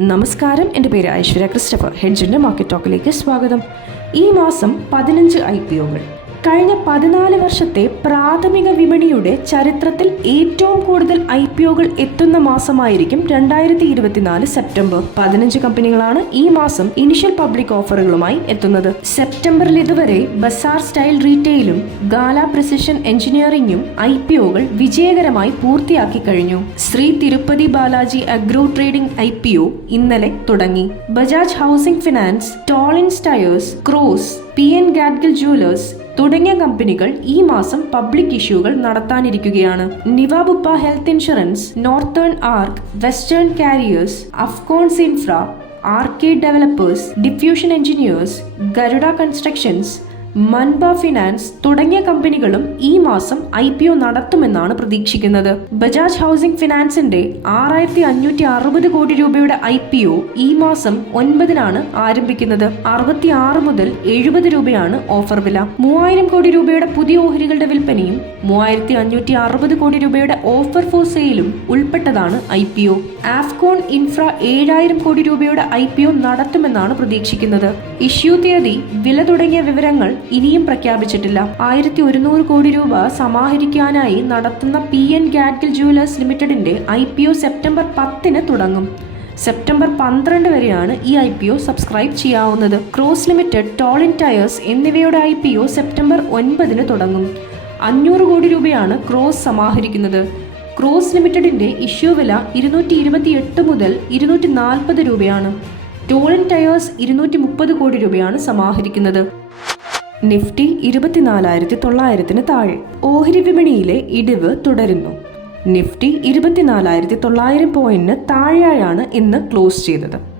നമസ്കാരം. എന്റെ പേര് ഐശ്വര്യ ക്രിസ്റ്റഫർ. ഹെഡ്ജിന്റെ മാർക്കറ്റ് ടോക്കിലേക്ക് സ്വാഗതം. ഈ മാസം പതിനഞ്ച് ഐ പി ഒകൾ. കഴിഞ്ഞ പതിനാല് വർഷത്തെ പ്രാഥമിക വിപണിയുടെ ചരിത്രത്തിൽ ഏറ്റവും കൂടുതൽ ഐ പി ഒകൾ എത്തുന്ന മാസമായിരിക്കും രണ്ടായിരത്തി ഇരുപത്തിനാല് സെപ്റ്റംബർ. പതിനഞ്ച് കമ്പനികളാണ് ഈ മാസം ഇനിഷ്യൽ പബ്ലിക് ഓഫറുകളുമായി എത്തുന്നത്. സെപ്റ്റംബറിൽ ഇതുവരെ ബസാർ സ്റ്റൈൽ റീറ്റെയിലും ഗാല പ്രിസിഷൻ എഞ്ചിനീയറിംഗും ഐ പി ഒകൾ വിജയകരമായി പൂർത്തിയാക്കി കഴിഞ്ഞു. Shri Tirupati Balaji agro trading I P O ഇന്നലെ തുടങ്ങി. Bajaj housing finance Tolins tyres Kross P N Gadgil jewellers തുടങ്ങിയ കമ്പനികൾ ഈ മാസം പബ്ലിക് ഇഷ്യൂകൾ നടത്താനിരിക്കുകയാണ്. Niva Bupa health insurance northern arc western carriers Afcons infra arcade developers diffusion engineers Garuda constructions Manba finance തുടങ്ങിയ കമ്പനികളും ഈ മാസം ഐ പി ഒ നടത്തുമെന്നാണ് പ്രതീക്ഷിക്കുന്നത്. ബജാജ് ഹൗസിംഗ് ഫിനാൻസിന്റെ ആറായിരത്തി അഞ്ഞൂറ്റി അറുപത് കോടി രൂപയുടെ ഐ പി ഒ ഈ മാസം ഒൻപതിനാണ് ആരംഭിക്കുന്നത്. അറുപത്തി ആറ് മുതൽ എഴുപത് രൂപയാണ് ഓഫർ വില. മൂവായിരം കോടി രൂപയുടെ പുതിയ ഓഹരികളുടെ വിൽപ്പനയും മൂവായിരത്തി അഞ്ഞൂറ്റി അറുപത് കോടി രൂപയുടെ ഓഫർ ഫോർ സെയിലും ഉൾപ്പെട്ടതാണ് I P O. Afcons infra ഏഴായിരം കോടി രൂപയുടെ ഐ പി ഒ നടത്തുമെന്നാണ് പ്രതീക്ഷിക്കുന്നത്. ഇഷ്യൂ തീയതി വില തുടങ്ങിയ വിവരങ്ങൾ ഇനിയും പ്രഖ്യാപിച്ചിട്ടില്ല. ആയിരത്തി ഒരുന്നൂറ് കോടി രൂപ സമാഹരിക്കാനായി നടത്തുന്ന പി എൻ ഗാഡ്ഗിൽ ജുവലേഴ്സ് ലിമിറ്റഡിന്റെ ഐ പി ഒ സെപ്റ്റംബർ പത്തിന് തുടങ്ങും. സെപ്റ്റംബർ പന്ത്രണ്ട് വരെയാണ് ഈ ഐ പി ഒ സബ്സ്ക്രൈബ് ചെയ്യാവുന്നത്. ക്രോസ് ലിമിറ്റഡ് ടോളിൻ ടയേഴ്സ് എന്നിവയുടെ ഐ പി ഒ സെപ്റ്റംബർ ഒൻപതിന് തുടങ്ങും. അഞ്ഞൂറ് കോടി രൂപയാണ് ക്രോസ് സമാഹരിക്കുന്നത്. ക്രോസ് ലിമിറ്റഡിന്റെ ഇഷ്യൂ വില ഇരുന്നൂറ്റി ഇരുപത്തി എട്ട് മുതൽ ഇരുന്നൂറ്റി നാൽപ്പത് രൂപയാണ് ടോളിൻ ടയേഴ്സ് ഇരുന്നൂറ്റി മുപ്പത് കോടി രൂപയാണ് സമാഹരിക്കുന്നത്. നിഫ്റ്റി ഇരുപത്തിനാലായിരത്തി തൊള്ളായിരത്തിന് താഴെ. ഓഹരി വിപണിയിലെ ഇടിവ് തുടരുന്നു. നിഫ്റ്റി ഇരുപത്തിനാലായിരത്തി തൊള്ളായിരം പോയിന്റിന് താഴെയായാണ് ഇന്ന് ക്ലോസ് ചെയ്തത്.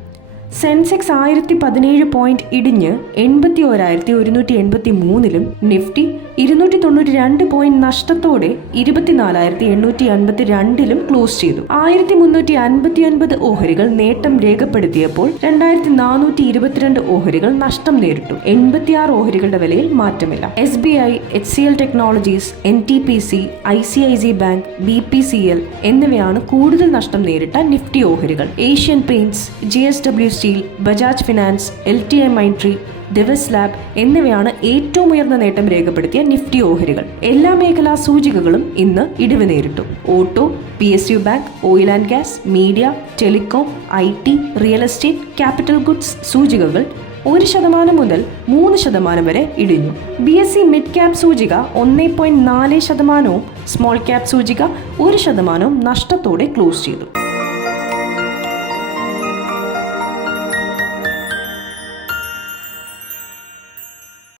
സെൻസെക്സ് ആയിരത്തി പതിനേഴ് പോയിന്റ് ഇടിഞ്ഞ് എൺപത്തി ഓരായിരത്തി ഒരുന്നൂറ്റി എൺപത്തി മൂന്നിലും നിഫ്റ്റി ഇരുന്നൂറ്റി തൊണ്ണൂറ്റി രണ്ട് പോയിന്റ് നഷ്ടത്തോടെ ഇരുപത്തിനാലായിരത്തി എണ്ണൂറ്റി അൻപത്തി രണ്ടിലും ക്ലോസ് ചെയ്തു. ആയിരത്തി മുന്നൂറ്റി അൻപത്തി ഒൻപത് ഓഹരികൾ നേട്ടം രേഖപ്പെടുത്തിയപ്പോൾ രണ്ടായിരത്തി നാനൂറ്റി ഇരുപത്തിരണ്ട് ഓഹരികൾ നഷ്ടം നേരിട്ടു. എൺപത്തിയാറ് ഓഹരികളുടെ വിലയിൽ മാറ്റമില്ല. S B I H C L technologies N T P C I C I C bank B P C L എന്നിവയാണ് കൂടുതൽ നഷ്ടം നേരിട്ട നിഫ്റ്റി ഓഹരികൾ. Asian paints G S W steel Bajaj finance L T I Mindtree Divis lab എന്നിവയാണ് ഏറ്റവും ഉയർന്ന നേട്ടം രേഖപ്പെടുത്തിയ നിഫ്റ്റി ഓഹരികൾ. എല്ലാ മേഖലാ സൂചികകളും ഇന്ന് ഇടിവ് നേരിട്ടു. Auto P S U bank oil and gas media telecom I T real estate capital goods സൂചികകൾ ഒരു ശതമാനം മുതൽ മൂന്ന് ശതമാനം വരെ ഇടിഞ്ഞു. B S E mid cap സൂചിക ഒന്നേ പോയിന്റ് നാല് ശതമാനവും സ്മോൾ ക്യാപ് സൂചിക ഒരു ശതമാനവും നഷ്ടത്തോടെ ക്ലോസ് ചെയ്തു.